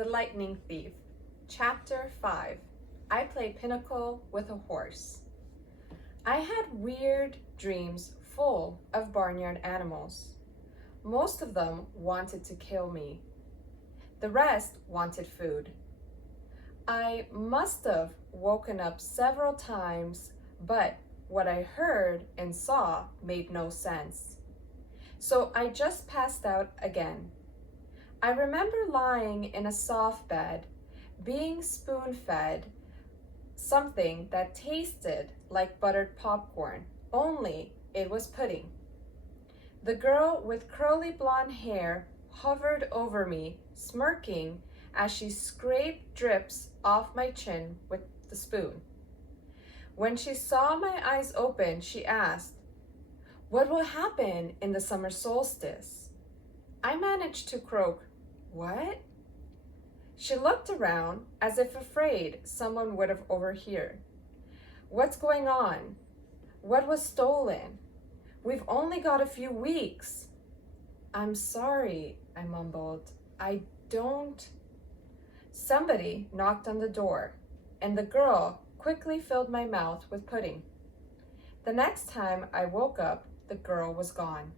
The Lightning Thief, Chapter 5. I play pinochle with a horse. I had weird dreams full of barnyard animals. Most of them wanted to kill me. The rest wanted food. I must have woken up several times, but what I heard and saw made no sense. So I just passed out again. I remember lying in a soft bed, being spoon-fed something that tasted like buttered popcorn, only it was pudding. The girl with curly blonde hair hovered over me, smirking as she scraped drips off my chin with the spoon. When she saw my eyes open, she asked, "What will happen in the summer solstice?" I managed to croak, "What?" She looked around as if afraid someone would have overheard. "What's going on? What was stolen? We've only got a few weeks." "I'm sorry," I mumbled. "I don't..." Somebody knocked on the door, and the girl quickly filled my mouth with pudding. The next time I woke up, the girl was gone.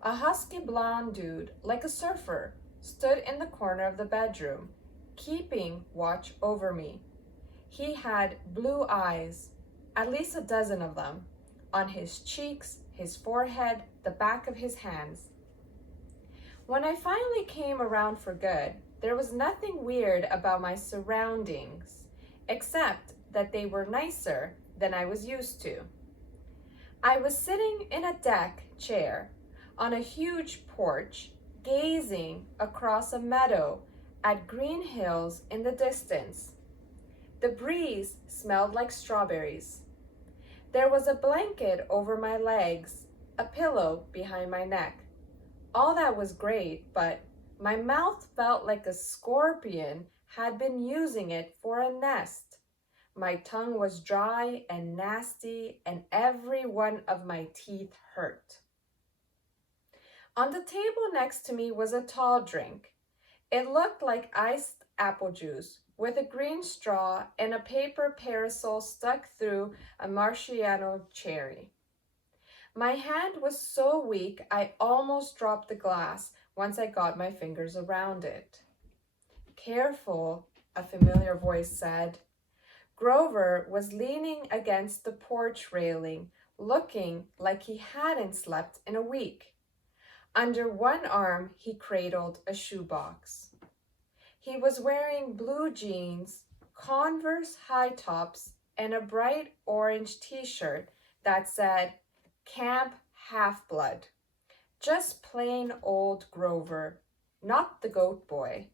A husky blonde dude, like a surfer, stood in the corner of the bedroom, keeping watch over me. He had blue eyes, at least a dozen of them, on his cheeks, his forehead, the back of his hands. When I finally came around for good, there was nothing weird about my surroundings, except that they were nicer than I was used to. I was sitting in a deck chair on a huge porch, gazing across a meadow at green hills in the distance. The breeze smelled like strawberries. There was a blanket over my legs, a pillow behind my neck. All that was great, but my mouth felt like a scorpion had been using it for a nest. My tongue was dry and nasty, and every one of my teeth hurt. On the table next to me was a tall drink. It looked like iced apple juice with a green straw and a paper parasol stuck through a Marciano cherry. My hand was so weak I almost dropped the glass once I got my fingers around it. "Careful," a familiar voice said. Grover was leaning against the porch railing, looking like he hadn't slept in a week. Under one arm, he cradled a shoebox. He was wearing blue jeans, Converse high tops, and a bright orange t-shirt that said, "Camp Half-Blood." Just plain old Grover, not the goat boy.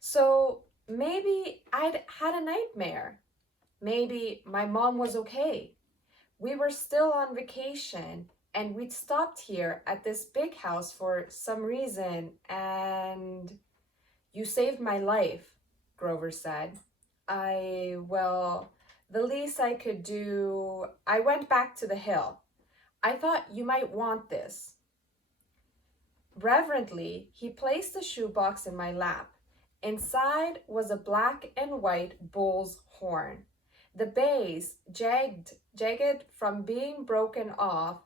So maybe I'd had a nightmare. Maybe my mom was okay. We were still on vacation, and we'd stopped here at this big house for some reason, and... "You saved my life," Grover said. The least I could do, I went back to the hill. I thought you might want this." Reverently, he placed the shoebox in my lap. Inside was a black and white bull's horn. The base jagged from being broken off,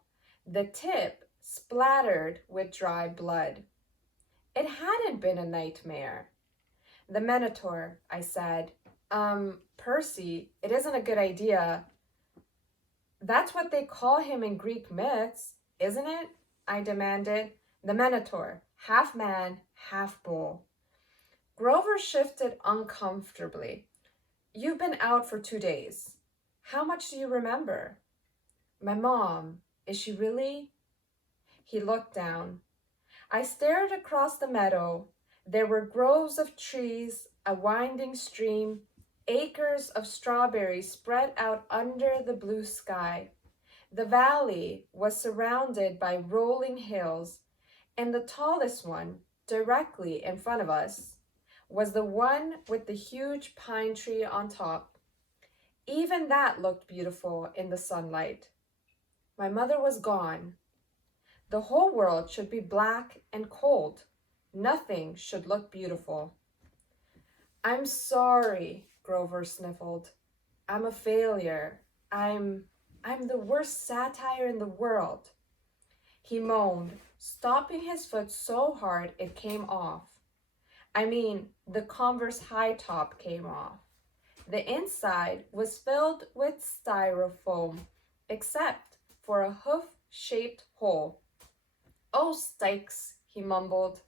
the tip splattered with dry blood. It hadn't been a nightmare. "The Minotaur," I said. Percy, it isn't a good idea." "That's what they call him in Greek myths, isn't it?" I demanded. "The Minotaur, half man, half bull." Grover shifted uncomfortably. "You've been out for 2 days. How much do you remember?" "My mom, is she really?" He looked down. I stared across the meadow. There were groves of trees, a winding stream, acres of strawberries spread out under the blue sky. The valley was surrounded by rolling hills, and the tallest one, directly in front of us, was the one with the huge pine tree on top. Even that looked beautiful in the sunlight. My mother was gone. The whole world should be black and cold. Nothing should look beautiful. I'm sorry, Grover sniffled. I'm a failure. I'm I'm the worst satire in the world. He moaned, stomping his foot so hard it came off. I mean, the Converse high top came off. The inside was filled with styrofoam, except for a hoof-shaped hole. Oh, stikes, he mumbled.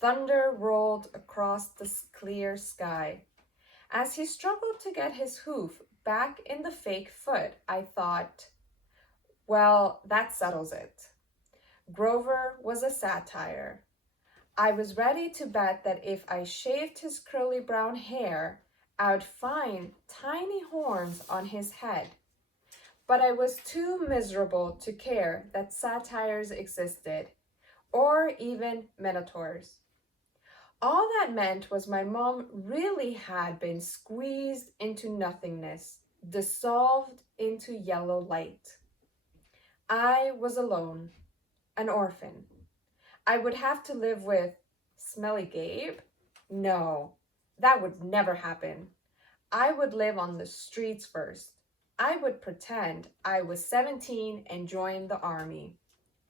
Thunder rolled across the clear sky. As he struggled to get his hoof back in the fake foot, I thought, well, that settles it. Grover was a satire. I was ready to bet that if I shaved his curly brown hair, I would find tiny horns on his head. But I was too miserable to care that satires existed, or even minotaurs. All that meant was my mom really had been squeezed into nothingness, dissolved into yellow light. I was alone, an orphan. I would have to live with Smelly Gabe? No, that would never happen. I would live on the streets first. I would pretend I was 17 and join the army.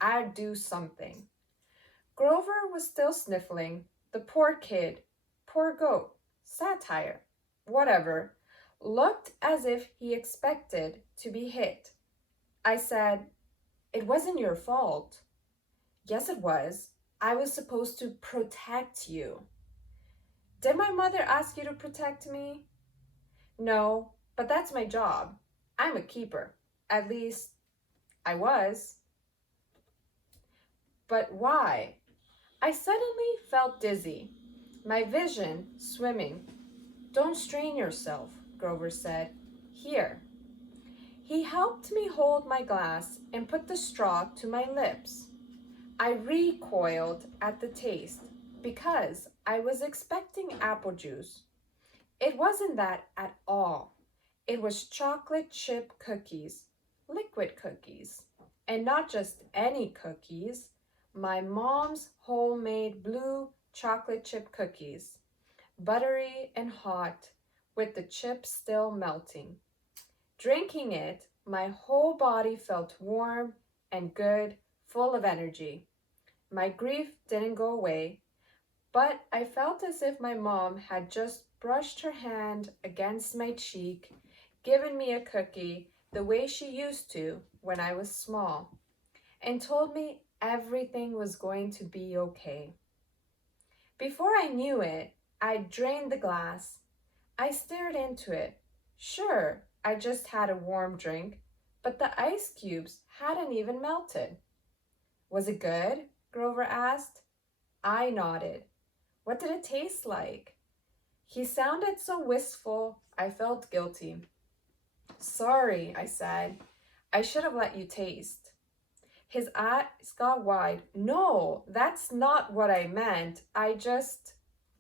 I'd do something. Grover was still sniffling. The poor kid, poor goat, satire, whatever, looked as if he expected to be hit. I said, "It wasn't your fault." "Yes, it was. I was supposed to protect you." "Did my mother ask you to protect me?" "No, but that's my job. I'm a keeper. At least, I was." "But why?" I suddenly felt dizzy, my vision swimming. "Don't strain yourself," Grover said. "Here." He helped me hold my glass and put the straw to my lips. I recoiled at the taste because I was expecting apple juice. It wasn't that at all. It was chocolate chip cookies, liquid cookies, and not just any cookies, my mom's homemade blue chocolate chip cookies, buttery and hot, with the chips still melting. Drinking it, my whole body felt warm and good, full of energy. My grief didn't go away, but I felt as if my mom had just brushed her hand against my cheek, given me a cookie the way she used to when I was small, and told me everything was going to be okay. Before I knew it, I drained the glass. I stared into it. Sure, I just had a warm drink, but the ice cubes hadn't even melted. "Was it good?" Grover asked. I nodded. "What did it taste like?" He sounded so wistful, I felt guilty. "Sorry," I said. "I should have let you taste." His eyes got wide. "No, that's not what I meant. I just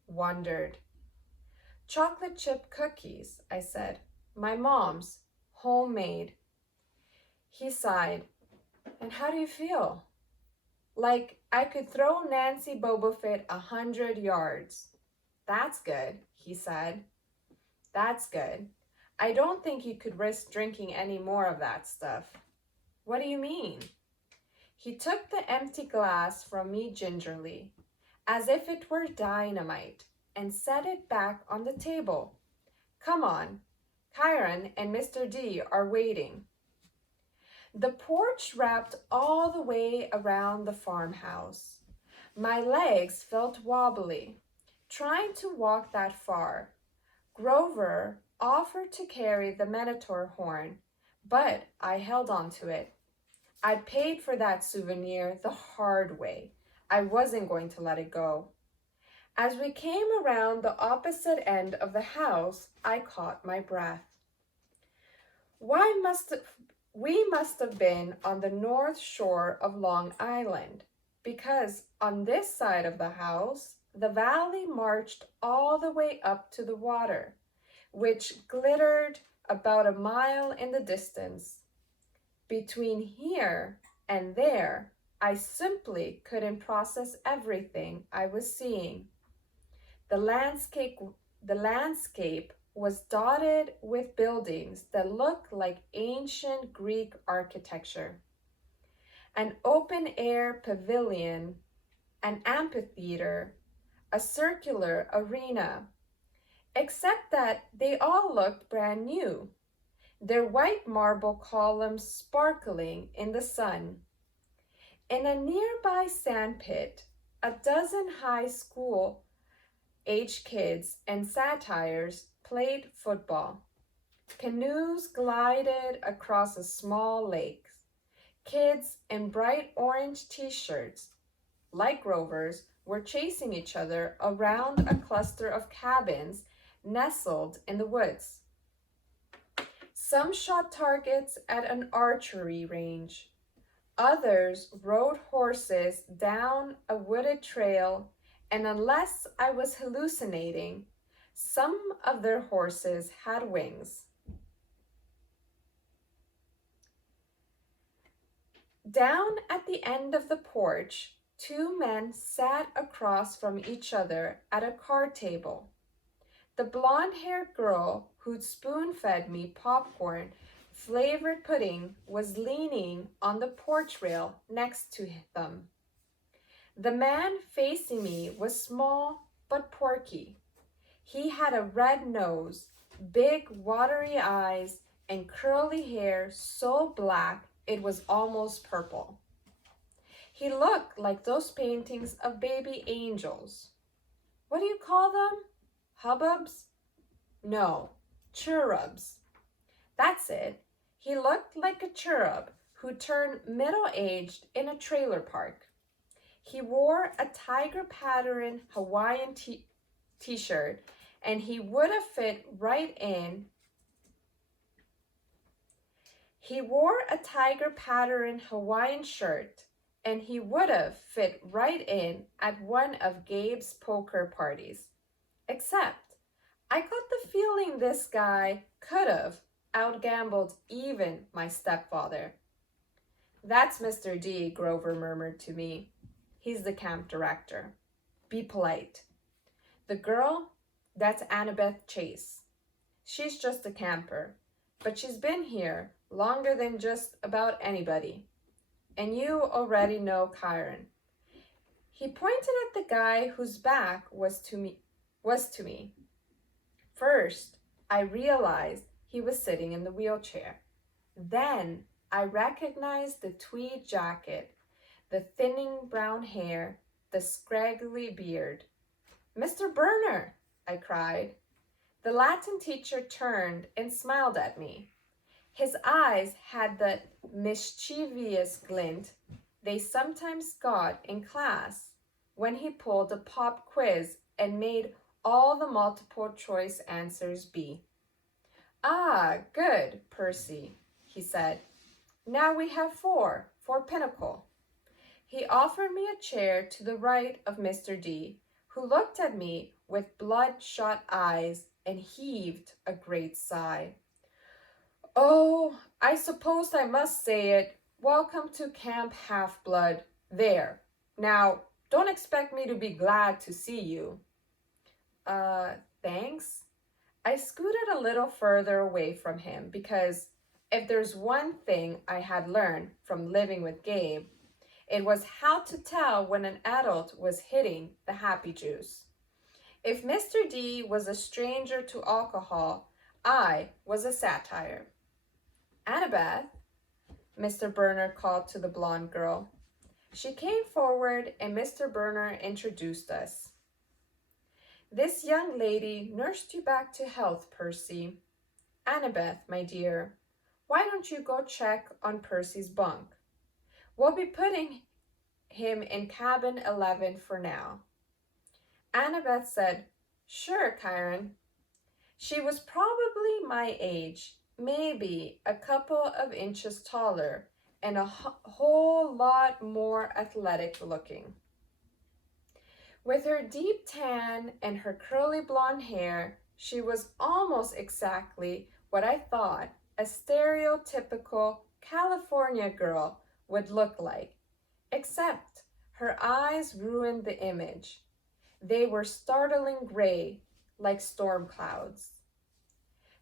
wondered." "Chocolate chip cookies," I said. "My mom's, homemade." He sighed. "And how do you feel?" "Like I could throw Nancy Bobofit 100 yards. "That's good," he said. "That's good. I don't think you could risk drinking any more of that stuff." "What do you mean?" He took the empty glass from me gingerly, as if it were dynamite, and set it back on the table. "Come on. Chiron and Mr. D are waiting." The porch wrapped all the way around the farmhouse. My legs felt wobbly, trying to walk that far. Grover offered to carry the Minotaur horn, but I held on to it. I'd paid for that souvenir the hard way. I wasn't going to let it go. As we came around the opposite end of the house, I caught my breath. We must have been on the north shore of Long Island, because on this side of the house, the valley marched all the way up to the water, which glittered about a mile in the distance. Between here and there, I simply couldn't process everything I was seeing. The The landscape was dotted with buildings that looked like ancient Greek architecture. An open-air pavilion, an amphitheater, a circular arena, except that they all looked brand new, their white marble columns sparkling in the sun. In a nearby sandpit, a dozen high school age kids and satires played football. Canoes glided across a small lake. Kids in bright orange t-shirts, like rovers, were chasing each other around a cluster of cabins nestled in the woods. Some shot targets at an archery range. Others rode horses down a wooded trail, and unless I was hallucinating, some of their horses had wings. Down at the end of the porch, two men sat across from each other at a card table. The blonde-haired girl who'd spoon-fed me popcorn flavored pudding was leaning on the porch rail next to them. The man facing me was small but porky. He had a red nose, big watery eyes, and curly hair so black it was almost purple. He looked like those paintings of baby angels. What do you call them? Hubbubs? No, cherubs. That's it. He looked like a cherub who turned middle-aged in a trailer park. He wore a tiger pattern Hawaiian t-shirt, and he would have fit right in. He wore a tiger pattern Hawaiian shirt, and he would have fit right in at one of Gabe's poker parties. Except, I got the feeling this guy could have outgambled even my stepfather. That's Mr. D, Grover murmured to me. He's the camp director. Be polite. The girl, that's Annabeth Chase. She's just a camper, but she's been here longer than just about anybody. And you already know Kyron. He pointed at the guy whose back was to me. First, I realized he was sitting in the wheelchair. Then I recognized the tweed jacket, the thinning brown hair, the scraggly beard. Mr. Burner, I cried. The Latin teacher turned and smiled at me. His eyes had the mischievous glint they sometimes got in class when he pulled a pop quiz and made all the multiple choice answers B. Ah, good, Percy, he said. Now we have four for Pinnacle. He offered me a chair to the right of Mr. D, who looked at me with bloodshot eyes and heaved a great sigh. Oh, I suppose I must say it. Welcome to Camp Half-Blood. There. Now, don't expect me to be glad to see you. Thanks. I scooted a little further away from him because if there's one thing I had learned from living with Gabe, it was how to tell when an adult was hitting the happy juice. If Mr. D was a stranger to alcohol, I was a satire. Annabeth, Mr. Burner called to the blonde girl. She came forward and Mr. Burner introduced us. This young lady nursed you back to health, Percy. Annabeth, my dear, why don't you go check on Percy's bunk? We'll be putting him in cabin 11 for now. Annabeth said, Sure, Kyron. She was probably my age, maybe a couple of inches taller, and a whole lot more athletic looking. With her deep tan and her curly blonde hair, she was almost exactly what I thought a stereotypical California girl would look like, except her eyes ruined the image. They were startling gray, like storm clouds.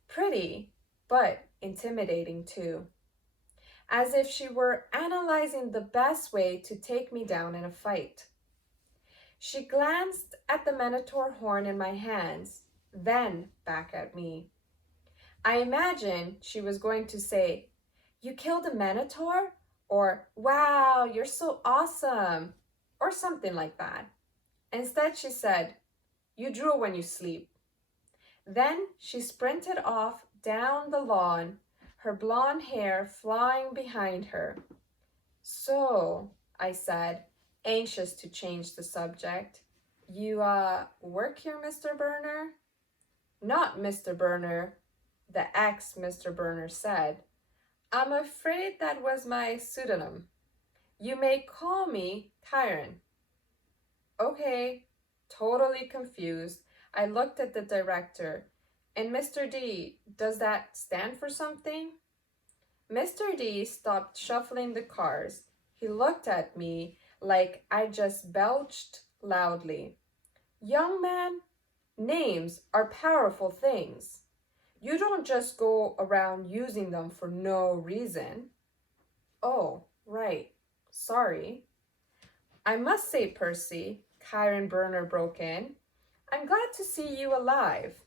Pretty, but intimidating too, as if she were analyzing the best way to take me down in a fight. She glanced at the Minotaur horn in my hands, then back at me. I imagined she was going to say, "You killed a Minotaur?" or "Wow, you're so awesome," or something like that. Instead, she said, "You drool when you sleep." Then she sprinted off down the lawn, her blonde hair flying behind her. "So," I said, anxious to change the subject, "you, work here, Mr. Burner?" "Not Mr. Burner," the ex-Mr. Burner said. "I'm afraid that was my pseudonym. You may call me Kyron." Okay, totally confused, I looked at the director. "And Mr. D, does that stand for something?" Mr. D stopped shuffling the cars. He looked at me like I just belched loudly. "Young man, names are powerful things. You don't just go around using them for no reason." "Oh, right. Sorry." "I must say, Percy," Kyron Burner broke in, "I'm glad to see you alive.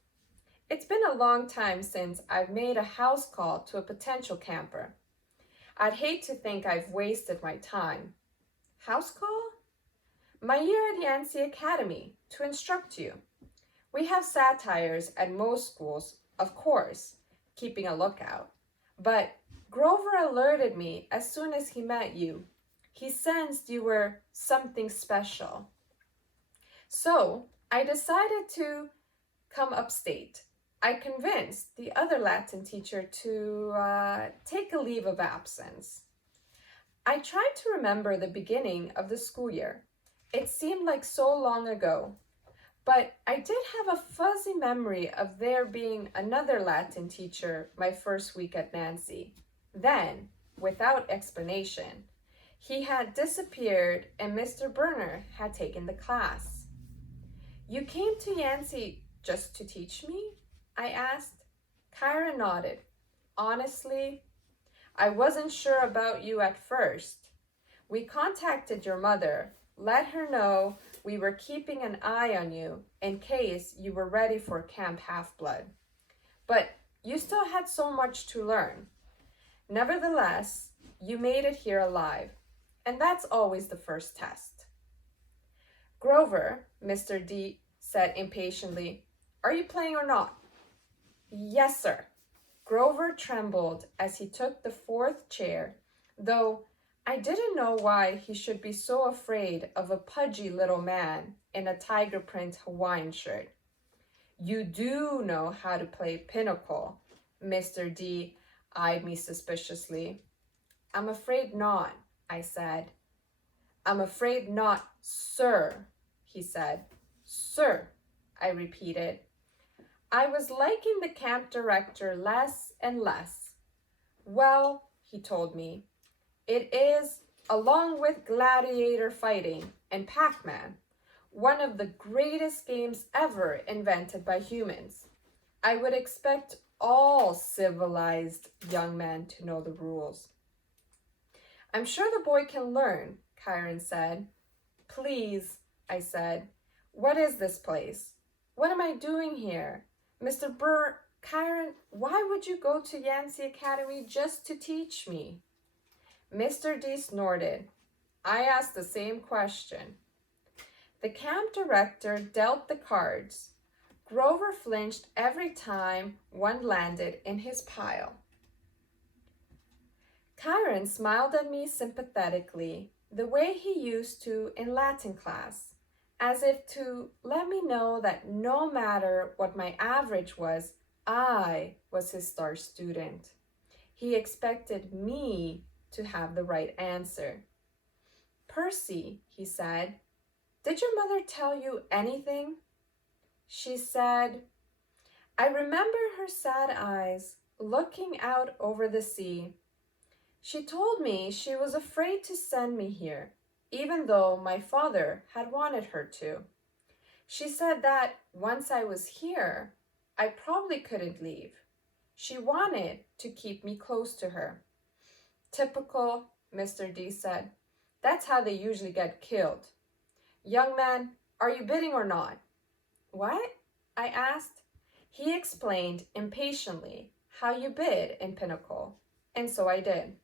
It's been a long time since I've made a house call to a potential camper. I'd hate to think I've wasted my time." "House call?" "My year at Yancey Academy, to instruct you. We have satires at most schools, of course, keeping a lookout. But Grover alerted me as soon as he met you. He sensed you were something special. So I decided to come upstate. I convinced the other Latin teacher to take a leave of absence. I tried to remember the beginning of the school year. It seemed like so long ago. But I did have a fuzzy memory of there being another Latin teacher my first week at Nancy. Then, without explanation, he had disappeared and Mr. Burner had taken the class. "You came to Yancey just to teach me?" I asked. Kyra nodded. "Honestly, I wasn't sure about you at first. We contacted your mother, let her know we were keeping an eye on you in case you were ready for Camp Half-Blood. But you still had so much to learn. Nevertheless, you made it here alive, and that's always the first test." "Grover," Mr. D said impatiently, "are you playing or not?" "Yes, sir." Grover trembled as he took the fourth chair, though I didn't know why he should be so afraid of a pudgy little man in a tiger print Hawaiian shirt. "You do know how to play pinochle." Mr. D eyed me suspiciously. "I'm afraid not," I said. "I'm afraid not, sir," he said. "Sir," I repeated. I was liking the camp director less and less. "Well," he told me, "it is, along with gladiator fighting and Pac-Man, one of the greatest games ever invented by humans. I would expect all civilized young men to know the rules." "I'm sure the boy can learn," Kyron said. "Please," I said, "what is this place? What am I doing here? Mr. Kyron, why would you go to Yancey Academy just to teach me?" Mr. D snorted. I asked the same question. The camp director dealt the cards. Grover flinched every time one landed in his pile. Kyron smiled at me sympathetically, the way he used to in Latin class, as if to let me know that no matter what my average was, I was his star student. He expected me to have the right answer. "Percy," he said, "did your mother tell you anything?" She said, I remember her sad eyes looking out over the sea. "She told me she was afraid to send me here, even though my father had wanted her to. She said that once I was here, I probably couldn't leave. She wanted to keep me close to her. Typical, Mr. D said. That's how they usually get killed. Young man, are you bidding or not? What? I asked. He explained impatiently how you bid in Pinnacle, and so I did.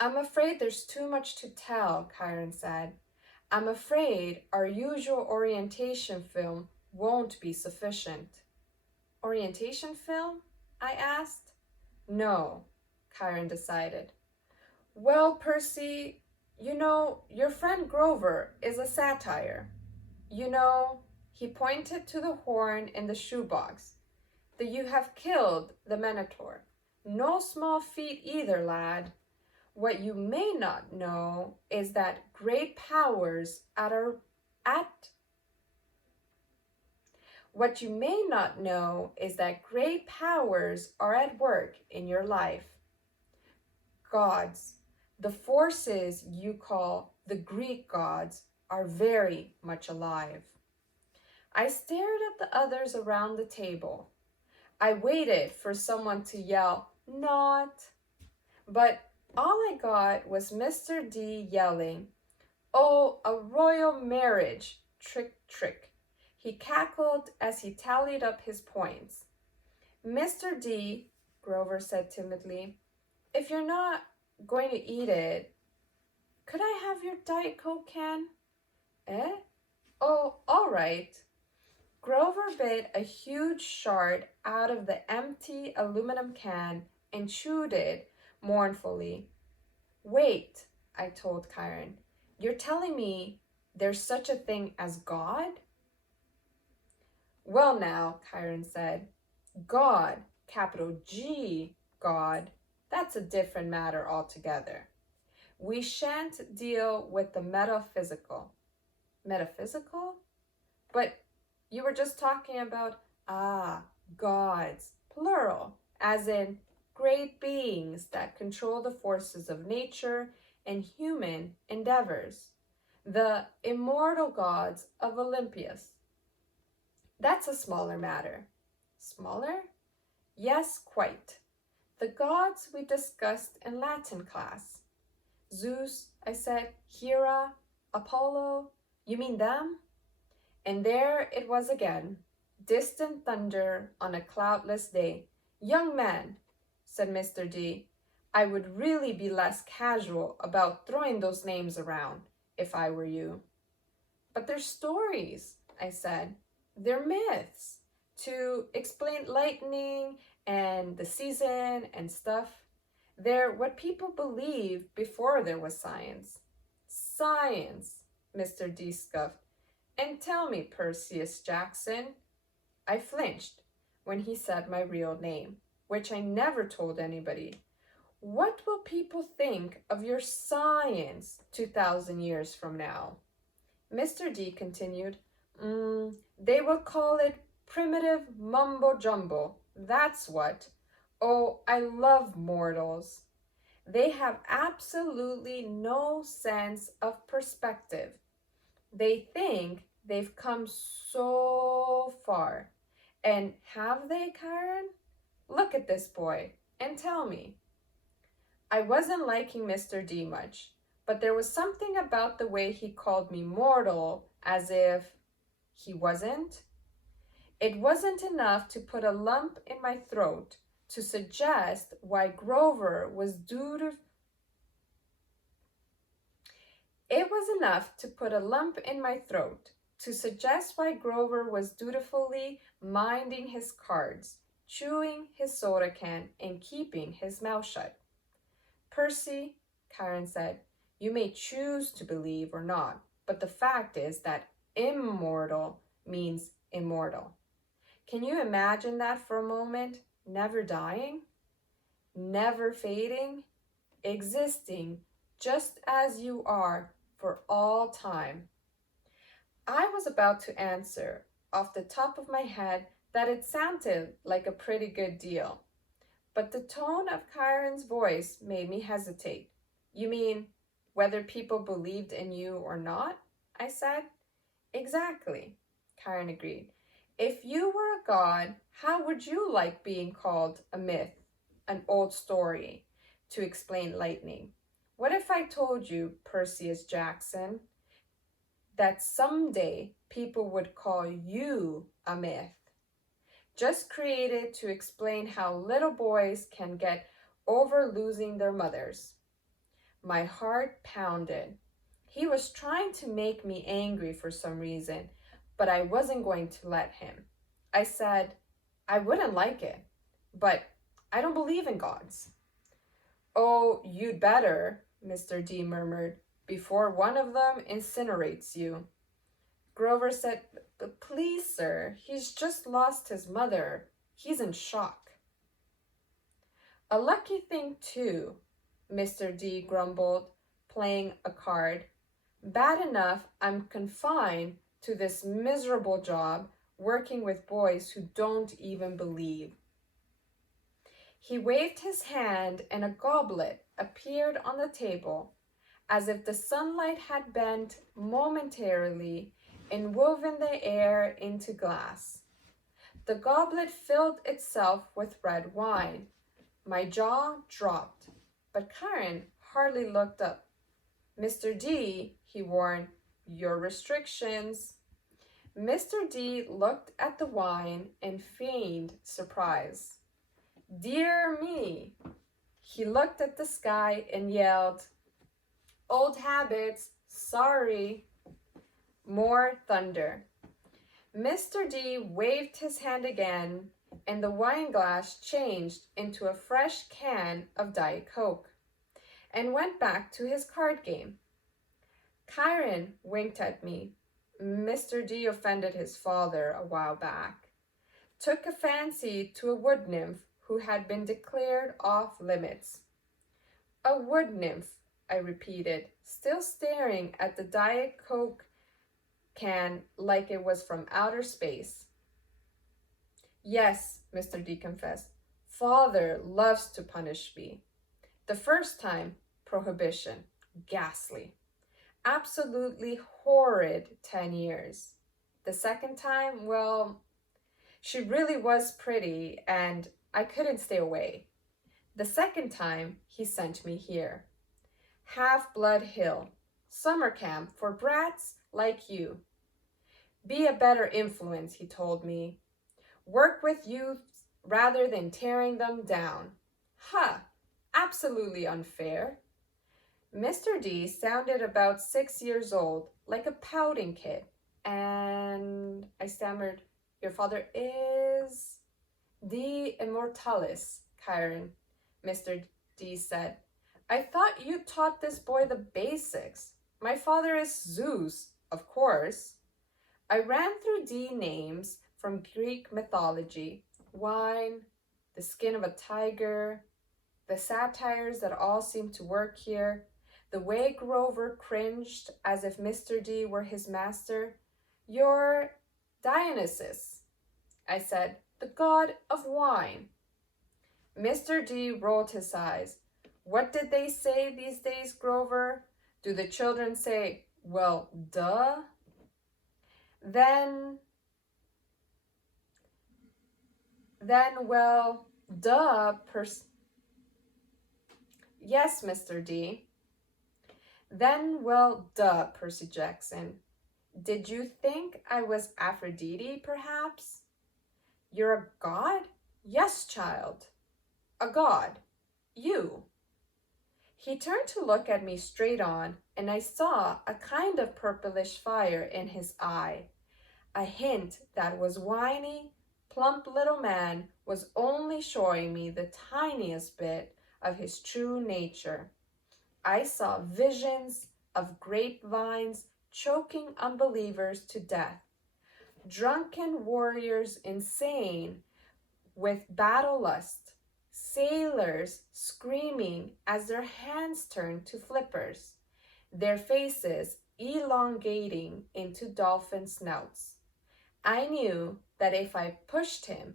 I'm afraid there's too much to tell, Chiron said. I'm afraid our usual orientation film won't be sufficient. Orientation film? I asked. No, Chiron decided. Well, Percy, you know, your friend Grover is a satire. You know, he pointed to the horn in the shoebox, that you have killed the Minotaur. No small feat either, lad. What you may not know is that great powers What you may not know is that great powers are at work in your life. Gods, the forces you call the Greek gods, are very much alive. I stared at the others around the table. I waited for someone to yell, "Not!" But all I got was Mr. D yelling, "Oh, a royal marriage! Trick, trick!" He cackled as he tallied up his points. "Mr. D," Grover said timidly, "if you're not going to eat it, could I have your Diet Coke can?" "Eh? Oh, all right." Grover bit a huge shard out of the empty aluminum can and chewed it mournfully. "Wait," I told Chiron. "You're telling me there's such a thing as God?" "Well now," Chiron said, "God, capital G, God, that's a different matter altogether. We shan't deal with the metaphysical." Metaphysical? But you were just talking about, gods, plural, as in great beings that control the forces of nature and human endeavors, the immortal gods of Olympus. That's a smaller matter. Smaller? Yes, quite. The gods we discussed in Latin class. Zeus, I said, Hera, Apollo, you mean them? And there it was again, distant thunder on a cloudless day. "Young man," said Mr. D, "I would really be less casual about throwing those names around if I were you." "But they're stories," I said. "They're myths to explain lightning and the season and stuff. They're what people believed before there was science." "Science," Mr. D scoffed. "And tell me, Perseus Jackson." I flinched when he said my real name, which I never told anybody. "What will people think of your science 2,000 years from now?" Mr. D continued, "They will call it primitive mumbo-jumbo, that's what. Oh, I love mortals. They have absolutely no sense of perspective. They think they've come so far. And have they, Chiron? Look at this boy and tell me." I wasn't liking Mr. D much, but there was something about the way he called me mortal, as if he wasn't. It wasn't enough to put a lump in my throat to suggest why Grover was dutifully minding his cards, chewing his soda can, and keeping his mouth shut. "Percy," Chiron said, "you may choose to believe or not, but the fact is that immortal means immortal. Can you imagine that for a moment? Never dying, never fading, existing just as you are for all time." I was about to answer off the top of my head that it sounded like a pretty good deal, but the tone of Chiron's voice made me hesitate. "You mean whether people believed in you or not?" I said. Exactly, Karen agreed. If you were a god, how would you like being called a myth, an old story, to explain lightning? What if I told you, Percy Jackson, that someday people would call you a myth? Just created to explain how little boys can get over losing their mothers. My heart pounded. He was trying to make me angry for some reason, but I wasn't going to let him. I said, I wouldn't like it, but I don't believe in gods. Oh, you'd better, Mr. D murmured, before one of them incinerates you. Grover said, please, sir, he's just lost his mother. He's in shock. A lucky thing, too, Mr. D grumbled, playing a card. Bad enough I'm confined to this miserable job working with boys who don't even believe. He waved his hand and a goblet appeared on the table, as if the sunlight had bent momentarily and woven the air into glass. The goblet filled itself with red wine. My jaw dropped, but Karen hardly looked up. Mr. D, he warned, your restrictions. Mr. D looked at the wine and feigned surprise. Dear me! He looked at the sky and yelled, old habits, sorry. More thunder. Mr. D waved his hand again, and the wine glass changed into a fresh can of Diet Coke, and went back to his card game. Kyron winked at me. Mr. D offended his father a while back. Took a fancy to a wood nymph who had been declared off limits. A wood nymph, I repeated, still staring at the Diet Coke can like it was from outer space. Yes, Mr. D confessed. Father loves to punish me. The first time, prohibition. Ghastly. Absolutely horrid 10 years. The second time, well, she really was pretty and I couldn't stay away. The second time, he sent me here. Half-Blood Hill, summer camp for brats like you. Be a better influence, he told me. Work with youth rather than tearing them down. Ha! Absolutely unfair. Mr. D sounded about 6 years old, like a pouting kid, and I stammered, your father is... The Immortalis, Chiron, Mr. D said. I thought you taught this boy the basics. My father is Zeus, of course. I ran through D names from Greek mythology, wine, the skin of a tiger, the satires that all seemed to work here, the way Grover cringed as if Mr. D were his master. You're Dionysus, I said, the god of wine. Mr. D rolled his eyes. What did they say these days, Grover? Do the children say, well, duh? Then, well, duh, Yes, Mr. D. Then, well, duh, Percy Jackson. Did you think I was Aphrodite, perhaps? You're a god? Yes, child. A god. You. He turned to look at me straight on, and I saw a kind of purplish fire in his eye. A hint that was whiny, plump little man was only showing me the tiniest bit of his true nature. I saw visions of grapevines choking unbelievers to death, drunken warriors insane with battle lust, sailors screaming as their hands turned to flippers, their faces elongating into dolphin snouts. I knew that if I pushed him,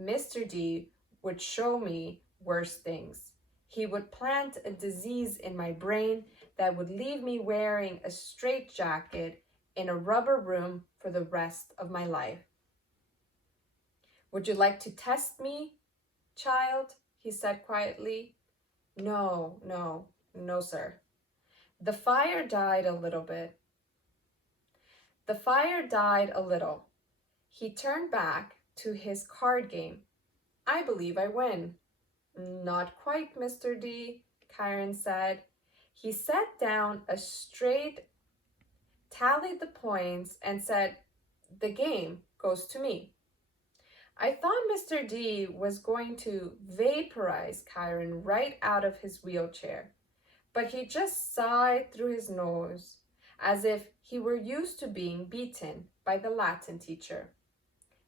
Mr. D would show me worse things. He would plant a disease in my brain that would leave me wearing a straitjacket in a rubber room for the rest of my life. Would you like to test me, child? He said quietly. No, sir. The fire died a little bit. The fire died a little. He turned back to his card game. I believe I win. Not quite, Mr. D, Chiron said. He sat down a straight, tallied the points, and said, the game goes to me. I thought Mr. D was going to vaporize Chiron right out of his wheelchair, but he just sighed through his nose, as if he were used to being beaten by the Latin teacher.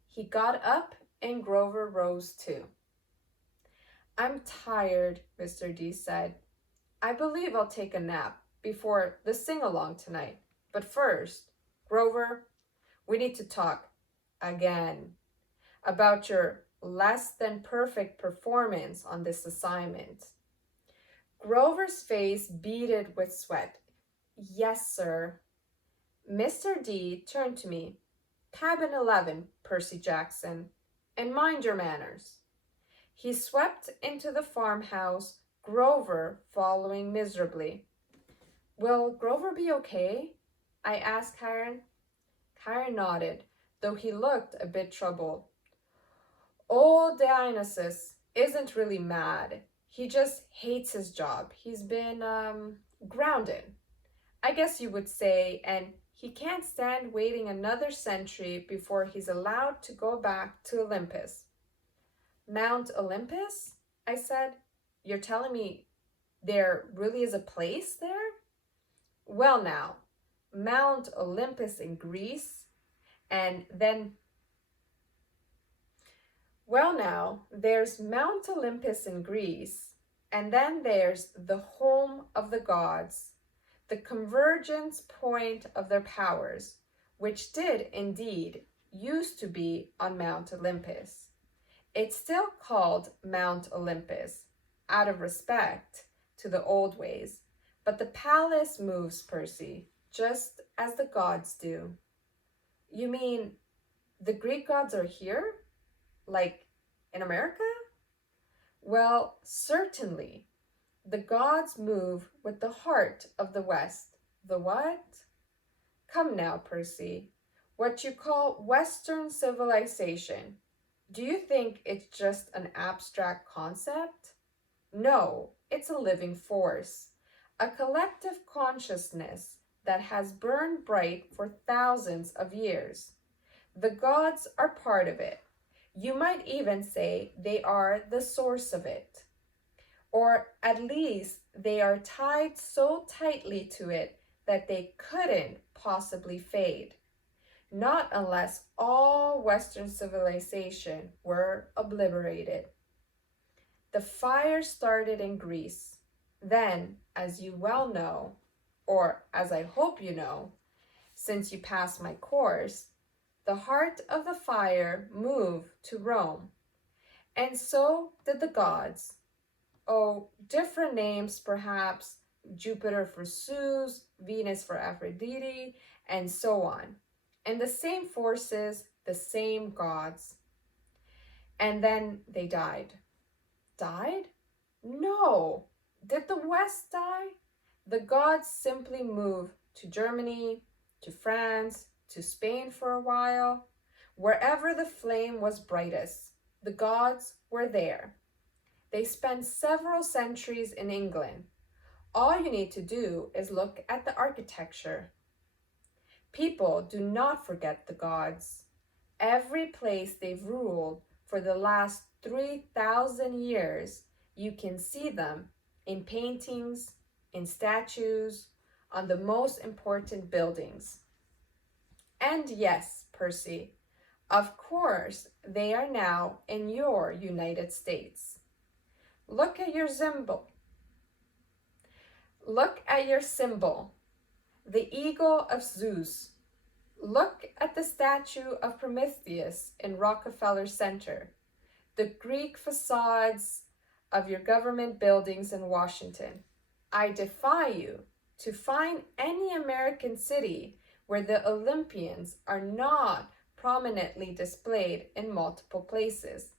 He got up and Grover rose too. I'm tired, Mr. D said. I believe I'll take a nap before the sing-along tonight. But first, Grover, we need to talk again about your less than perfect performance on this assignment. Grover's face beaded with sweat. Yes, sir. Mr. D turned to me. Cabin 11, Percy Jackson, and mind your manners. He swept into the farmhouse, Grover following miserably. Will Grover be okay? I asked Chiron. Chiron nodded, though he looked a bit troubled. Old Dionysus isn't really mad. He just hates his job. He's been, grounded, I guess you would say, and he can't stand waiting another century before he's allowed to go back to Olympus. Mount Olympus? I said. You're telling me there really is a place there? Well now, Mount Olympus in Greece, and then there's Mount Olympus in Greece, and then there's the home of the gods, the convergence point of their powers, which did indeed used to be on Mount Olympus. It's still called Mount Olympus, out of respect to the old ways, but the palace moves, Percy, just as the gods do. You mean the Greek gods are here? Like in America? Well, certainly. The gods move with the heart of the West. The what? Come now, Percy. What you call Western civilization. Do you think it's just an abstract concept? No, it's a living force, a collective consciousness that has burned bright for thousands of years. The gods are part of it. You might even say they are the source of it. Or at least they are tied so tightly to it that they couldn't possibly fade. Not unless all Western civilization were obliterated. The fire started in Greece. Then, as you well know, or as I hope you know, since you passed my course, the heart of the fire moved to Rome. And so did the gods. Oh, different names perhaps, Jupiter for Zeus, Venus for Aphrodite, and so on. And the same forces, the same gods. And then they died. Died? No. Did the West die? The gods simply moved to Germany, to France, to Spain for a while. Wherever the flame was brightest, the gods were there. They spent several centuries in England. All you need to do is look at the architecture. People do not forget the gods. Every place they've ruled for the last 3,000 years, you can see them in paintings, in statues, on the most important buildings. And yes, Percy, of course, they are now in your United States. Look at your symbol. Look at your symbol, the eagle of Zeus. Look at the statue of Prometheus in Rockefeller Center, the Greek facades of your government buildings in Washington. I defy you to find any American city where the Olympians are not prominently displayed in multiple places.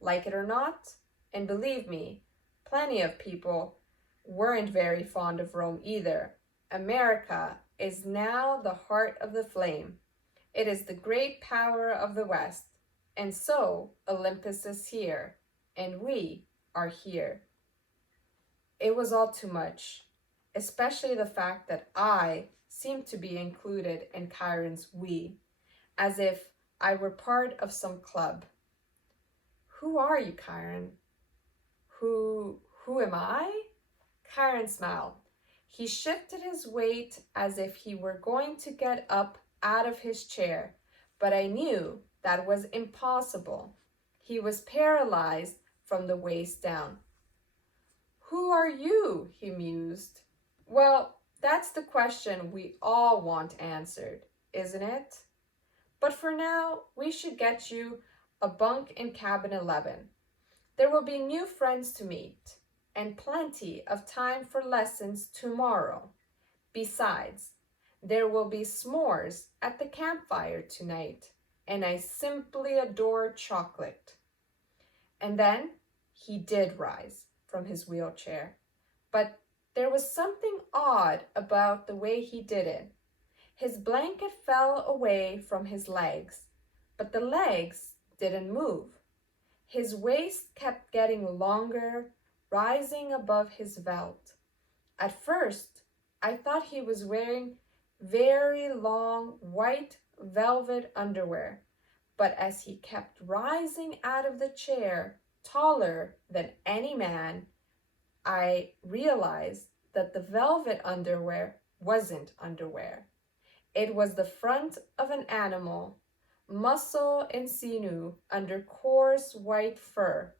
Like it or not, and believe me, plenty of people weren't very fond of Rome either. America is now the heart of the flame. It is the great power of the West, and so Olympus is here, and we are here. It was all too much, especially the fact that I seemed to be included in Chiron's we, as if I were part of some club. Who are you, Chiron? Who am I? Chiron smiled. He shifted his weight as if he were going to get up out of his chair, but I knew that was impossible. He was paralyzed from the waist down. Who are you? He mused. Well, that's the question we all want answered, isn't it? But for now, we should get you a bunk in cabin 11. There will be new friends to meet, and plenty of time for lessons tomorrow. Besides, there will be s'mores at the campfire tonight, and I simply adore chocolate. And then he did rise from his wheelchair, but there was something odd about the way he did it. His blanket fell away from his legs, but the legs didn't move. His waist kept getting longer, rising above his belt. At first, I thought he was wearing very long white velvet underwear, but as he kept rising out of the chair, taller than any man, I realized that the velvet underwear wasn't underwear. It was the front of an animal, muscle and sinew under coarse white fur.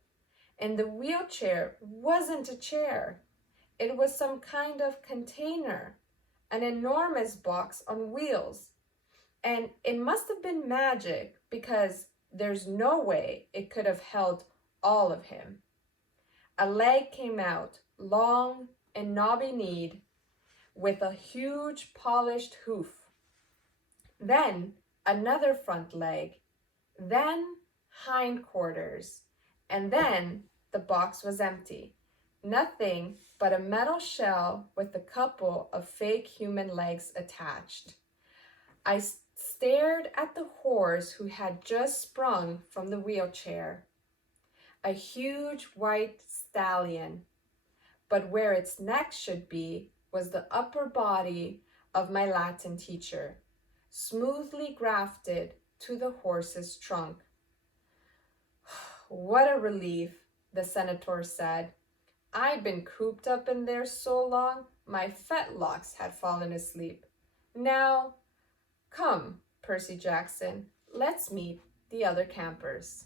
And the wheelchair wasn't a chair. It was some kind of container, an enormous box on wheels. And it must have been magic because there's no way it could have held all of him. A leg came out, long and knobby-kneed, with a huge polished hoof. Then another front leg, then hindquarters, and then the box was empty. Nothing but a metal shell with a couple of fake human legs attached. I stared at the horse who had just sprung from the wheelchair. A huge white stallion, but where its neck should be was the upper body of my Latin teacher, smoothly grafted to the horse's trunk. What a relief, the senator said. I'd been cooped up in there so long, my fetlocks had fallen asleep. Now, come, Percy Jackson, let's meet the other campers.